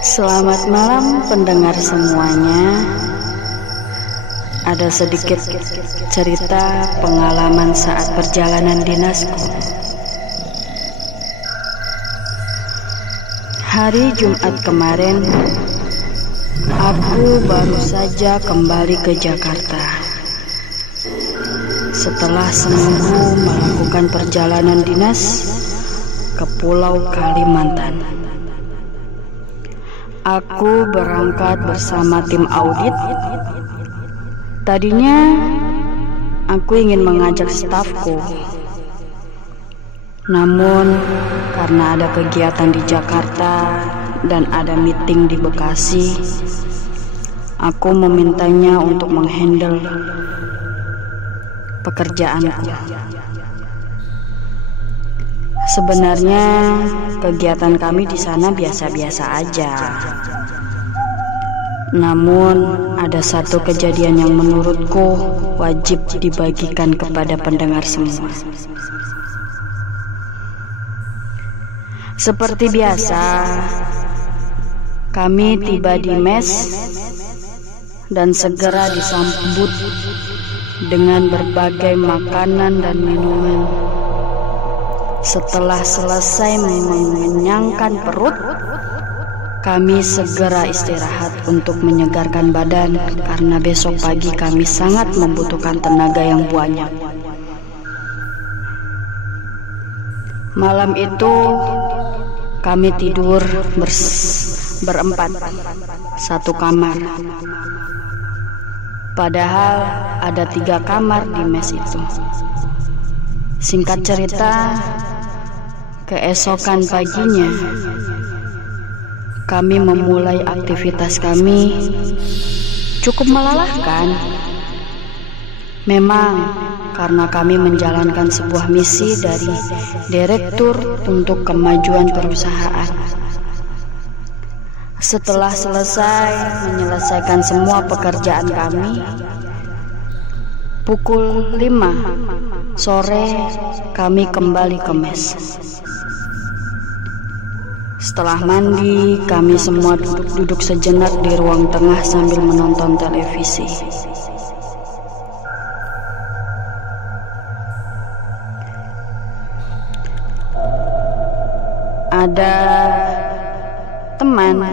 Selamat malam pendengar semuanya. Ada sedikit cerita pengalaman saat perjalanan dinasku. Hari Jumat kemarin, aku baru saja kembali ke Jakarta. Setelah seminggu melakukan perjalanan dinas ke Pulau Kalimantan. Aku berangkat bersama tim audit. Tadinya aku ingin mengajak stafku, namun karena ada kegiatan di Jakarta dan ada meeting di Bekasi, aku memintanya untuk menghandle pekerjaanku. Sebenarnya kegiatan kami di sana biasa-biasa aja. Namun ada satu kejadian yang menurutku wajib dibagikan kepada pendengar semua. Seperti biasa, kami tiba di mes dan segera disambut dengan berbagai makanan dan minuman. Setelah selesai mengenyangkan perut, kami segera istirahat untuk menyegarkan badan karena besok pagi kami sangat membutuhkan tenaga yang banyak. Malam itu kami tidur berempat, satu kamar. Padahal ada 3 kamar di mes itu. Singkat cerita, keesokan paginya kami memulai aktivitas kami cukup melelahkan. Memang karena kami menjalankan sebuah misi dari direktur untuk kemajuan perusahaan. Setelah menyelesaikan semua pekerjaan kami, pukul 5 sore kami kembali ke mes. Setelah mandi, kami semua duduk sejenak di ruang tengah sambil menonton televisi. Ada teman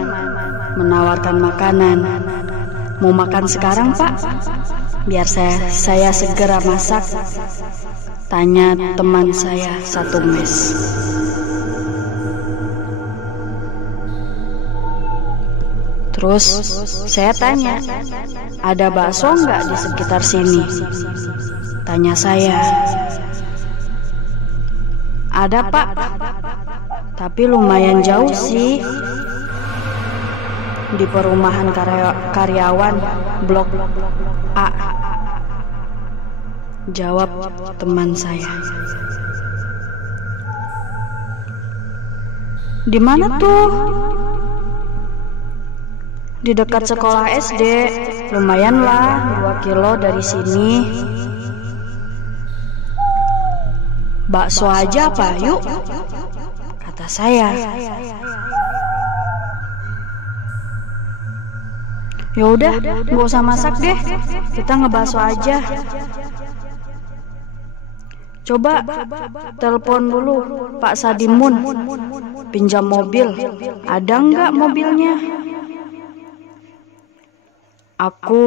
menawarkan makanan. Mau makan sekarang, Pak? Biar saya segera masak, tanya teman saya satu mes. Terus saya tanya, ada bakso nggak di sekitar sini? Tanya saya. Ada, Pak, tapi lumayan jauh sih. Di perumahan karyawan Blok A, jawab teman saya. Di mana tuh? Di dekat sekolah SD, lumayan lah, 2 kilo dari sini. Bakso aja apa, yuk? Kata saya. Yaudah, gak usah masak deh, kita ngebakso aja. Coba telepon dulu Pak Sadimun, pinjam mobil, ada nggak mobilnya? Aku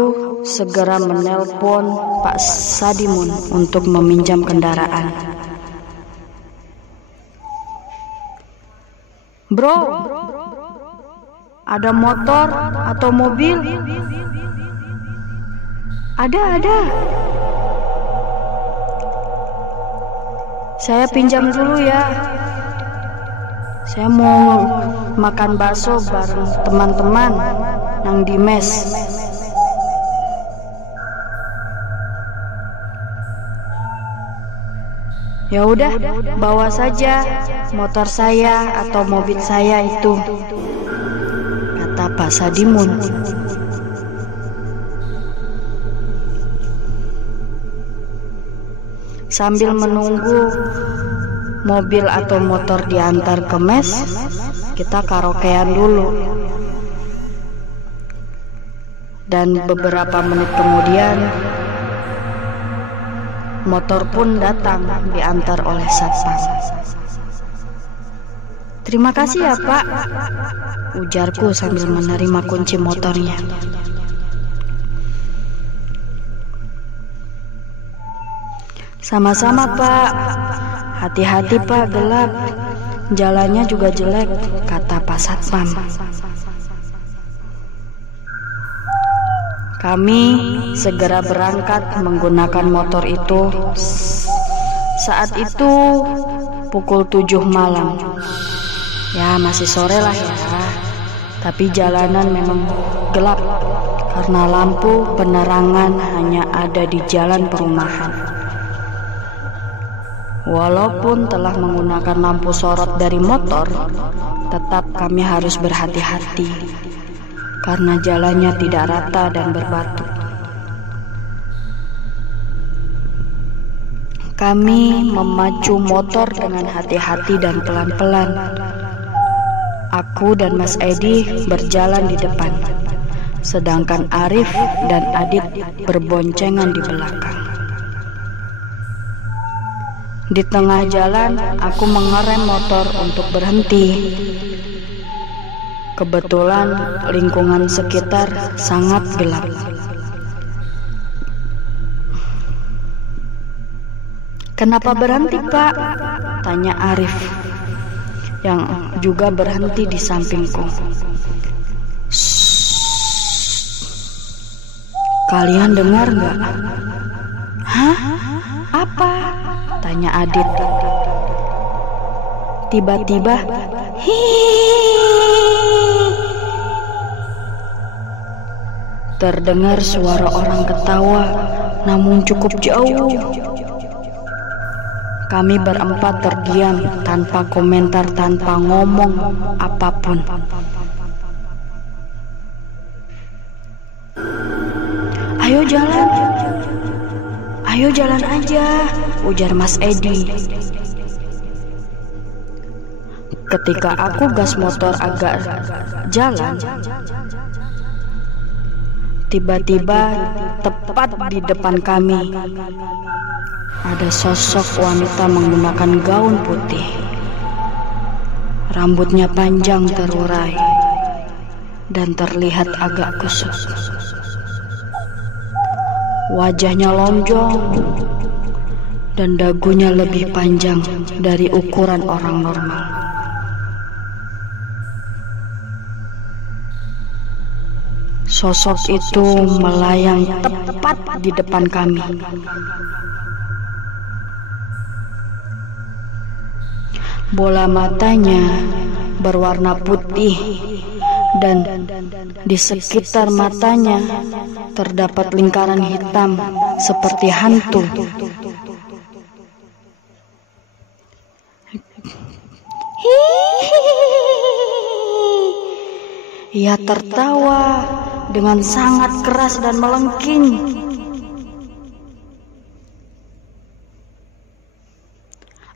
segera menelpon Pak Sadimun untuk meminjam kendaraan. Bro, ada motor atau mobil? Ada. Saya pinjam dulu ya. Saya mau makan bakso bareng teman-teman yang di mes. Ya udah, bawa saja motor saya atau mobil saya itu, kata Pak Sadimun. Sambil menunggu mobil atau motor diantar ke mes, kita karaokean dulu. Dan beberapa menit kemudian, motor pun datang diantar oleh satpam. "Terima kasih ya Pak," ujarku sambil menerima kunci motornya. "Sama-sama Pak, hati-hati Pak, gelap. Jalannya juga jelek," kata Pak Satpam. Kami segera berangkat menggunakan motor itu. Saat itu pukul 7 malam. Ya masih sore lah ya. Tapi jalanan memang gelap karena lampu penerangan hanya ada di jalan perumahan. Walaupun telah menggunakan lampu sorot dari motor, tetap kami harus berhati-hati karena jalannya tidak rata dan berbatu. Kami memacu motor dengan hati-hati dan pelan-pelan. Aku dan Mas Edi berjalan di depan, sedangkan Arif dan Adit berboncengan di belakang. Di tengah jalan, aku mengerem motor untuk berhenti. Kebetulan lingkungan sekitar sangat gelap. "Kenapa berhenti Pak?" tanya Arif yang juga berhenti di sampingku. "Kalian dengar nggak?" "Hah? Apa?" tanya Adit. Tiba-tiba, terdengar suara orang ketawa, namun cukup jauh. Kami berempat terdiam tanpa komentar, tanpa ngomong apapun. "Ayo jalan, ayo jalan aja," ujar Mas Edi. Ketika aku gas motor agak jalan, tiba-tiba tepat di depan kami ada sosok wanita menggunakan gaun putih. Rambutnya panjang terurai dan terlihat agak kusut. Wajahnya lonjong dan dagunya lebih panjang dari ukuran orang normal. Sosok itu melayang tepat di depan kami. Bola matanya berwarna putih dan di sekitar matanya terdapat lingkaran hitam seperti hantu. Ia tertawa dengan sangat keras dan melengking.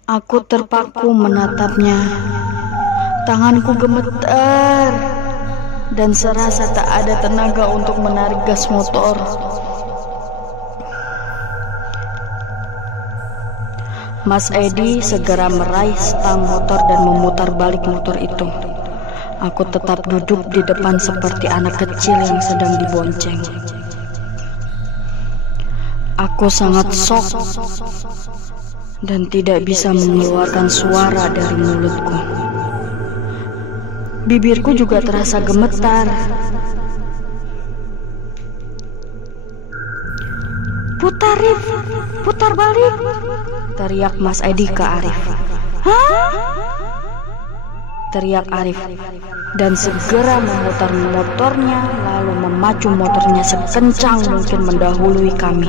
Aku terpaku menatapnya. Tanganku gemetar dan serasa tak ada tenaga untuk menarik gas motor. Mas Edi segera meraih stang motor dan memutar balik motor itu. Aku tetap duduk di depan seperti anak kecil yang sedang dibonceng. Aku sangat shock dan tidak bisa mengeluarkan suara dari mulutku. Bibirku juga terasa gemetar. "Putar, Rif, putar balik!" teriak Mas Edi ke Arif. "Hah?" teriak Arif dan segera memutar motornya lalu memacu motornya sekencang mungkin mendahului kami.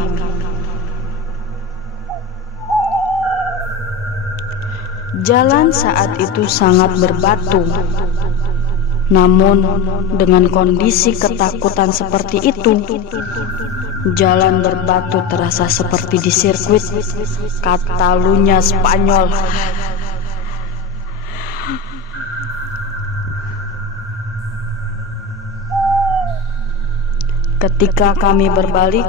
Jalan saat itu sangat berbatu. Namun dengan kondisi ketakutan seperti itu, jalan berbatu terasa seperti di sirkuit Catalunya Spanyol. Ketika kami berbalik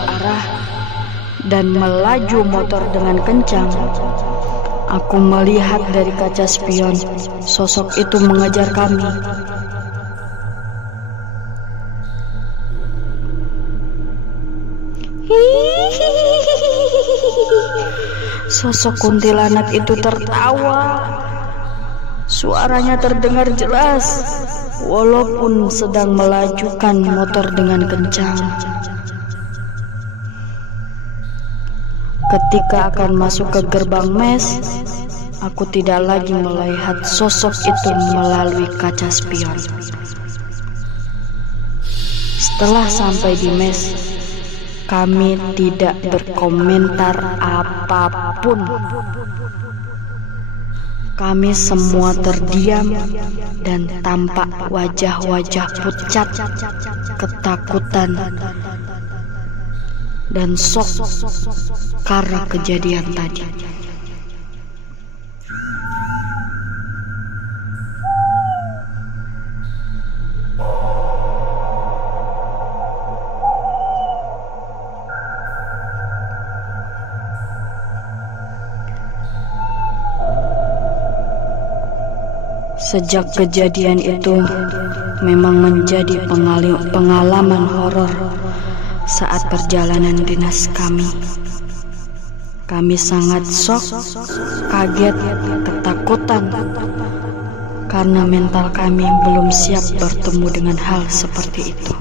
arah dan melaju motor dengan kencang, aku melihat dari kaca spion sosok itu mengejar kami. Sosok kuntilanak itu tertawa. Suaranya terdengar jelas, walaupun sedang melajukan motor dengan kencang. Ketika akan masuk ke gerbang mes, aku tidak lagi melihat sosok itu melalui kaca spion. Setelah sampai di mes, kami tidak berkomentar apapun. Kami semua terdiam dan tampak wajah-wajah pucat, ketakutan, dan shock karena kejadian tadi. Sejak kejadian itu memang menjadi pengalaman horor saat perjalanan dinas kami. Kami sangat shock, kaget, ketakutan karena mental kami belum siap bertemu dengan hal seperti itu.